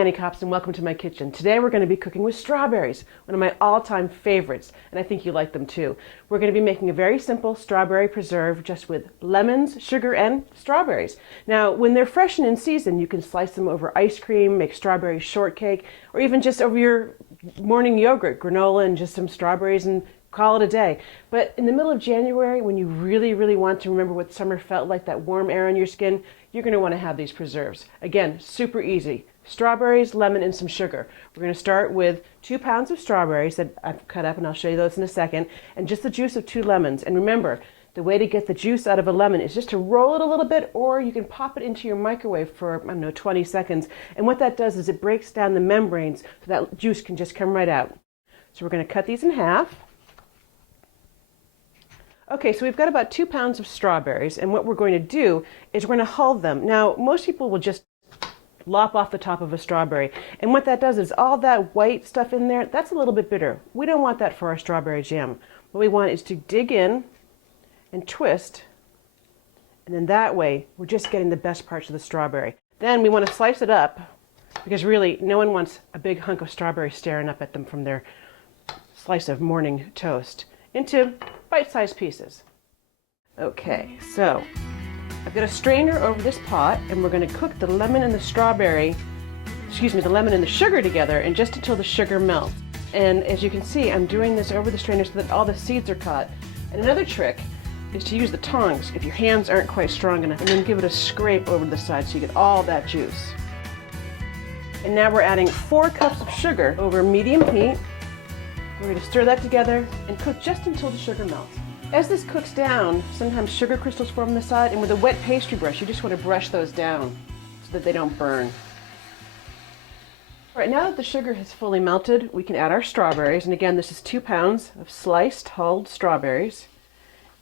Annie Cops and welcome to my kitchen. Today we're going to be cooking with strawberries, one of my all-time favorites, and I think you like them too. We're going to be making a very simple strawberry preserve just with lemons, sugar, and strawberries. Now, when they're fresh and in season, you can slice them over ice cream, make strawberry shortcake, or even just over your morning yogurt, granola, and just some strawberries and call it a day. But in the middle of January, when you really want to remember what summer felt like, that warm air on your skin, you're going to want to have these preserves. Again, super easy. Strawberries, lemon, and some sugar. We're going to start with 2 pounds of strawberries that I've cut up, and I'll show you those in a second, and just the juice of 2 lemons. And remember, the way to get the juice out of a lemon is just to roll it a little bit, or you can pop it into your microwave for, I don't know, 20 seconds. And what that does is it breaks down the membranes so that juice can just come right out. So we're going to cut these in half. Okay, so we've got about 2 pounds of strawberries, and what we're going to do is we're going to hull them. Now, most people will just lop off the top of a strawberry, and what that does is all that white stuff in there, that's a little bit bitter. We don't want that for our strawberry jam. What we want is to dig in and twist, and then that way we're just getting the best parts of the strawberry. Then we want to slice it up, because really no one wants a big hunk of strawberry staring up at them from their slice of morning toast, into bite-sized pieces. Okay, so I've got a strainer over this pot, and we're going to cook the lemon and the the lemon and the sugar together, and just until the sugar melts. And as you can see, I'm doing this over the strainer so that all the seeds are caught. And another trick is to use the tongs if your hands aren't quite strong enough, and then give it a scrape over the side so you get all that juice. And now we're adding 4 cups of sugar over medium heat. We're going to stir that together and cook just until the sugar melts. As this cooks down, sometimes sugar crystals form on the side, and with a wet pastry brush, you just want to brush those down so that they don't burn. All right, now that the sugar has fully melted, we can add our strawberries. And again, this is 2 pounds of sliced, hulled strawberries.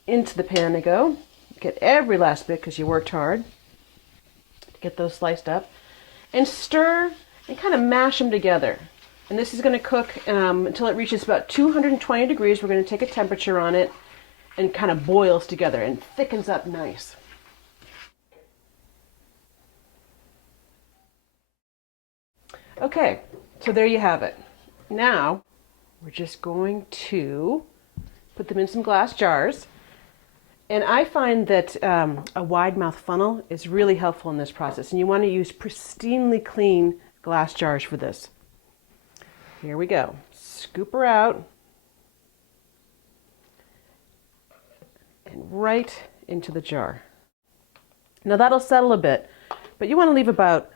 Into the pan they go. Get every last bit because you worked hard to get those sliced up. And stir and kind of mash them together. And this is going to cook until it reaches about 220 degrees. We're going to take a temperature on it and kind of boils together and thickens up nice. Okay, so there you have it. Now we're just going to put them in some glass jars. And I find that a wide mouth funnel is really helpful in this process. And you want to use pristinely clean glass jars for this. Here we go. Scoop her out and right into the jar. Now that'll settle a bit, but you want to leave about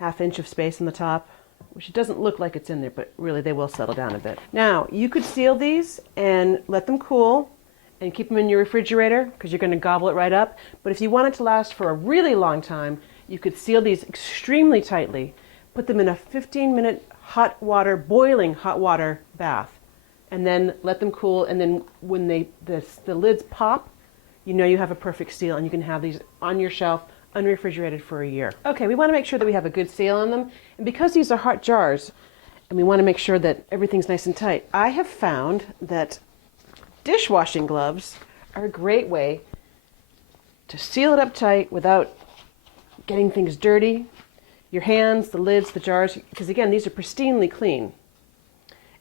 ½ inch of space on the top, which it doesn't look like it's in there, but really they will settle down a bit. Now you could seal these and let them cool and keep them in your refrigerator because you're going to gobble it right up. But if you want it to last for a really long time, you could seal these extremely tightly, put them in a 15-minute hot water, boiling hot water bath, and then let them cool. And then when the lids pop, you know you have a perfect seal, and you can have these on your shelf unrefrigerated for a year. Okay, we want to make sure that we have a good seal on them, and because these are hot jars and we want to make sure that everything's nice and tight, I have found that dishwashing gloves are a great way to seal it up tight without getting things dirty. Your hands, the lids, the jars, because again, these are pristinely clean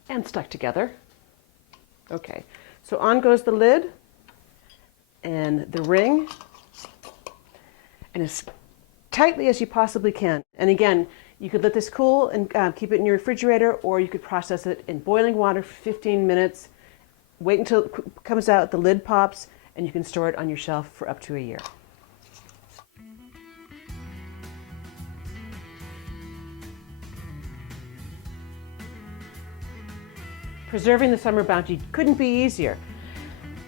and stuck together. Okay, so on goes the lid and the ring, and as tightly as you possibly can. And again, you could let this cool and keep it in your refrigerator, or you could process it in boiling water for 15 minutes, wait until it comes out, the lid pops, and you can store it on your shelf for up to a year. Preserving the summer bounty couldn't be easier.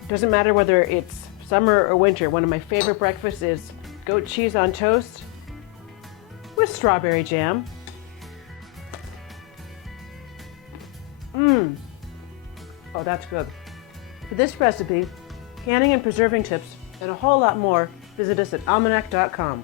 Doesn't matter whether it's summer or winter. One of my favorite breakfasts is goat cheese on toast with strawberry jam. Oh, that's good. For this recipe, canning and preserving tips, and a whole lot more, visit us at almanac.com.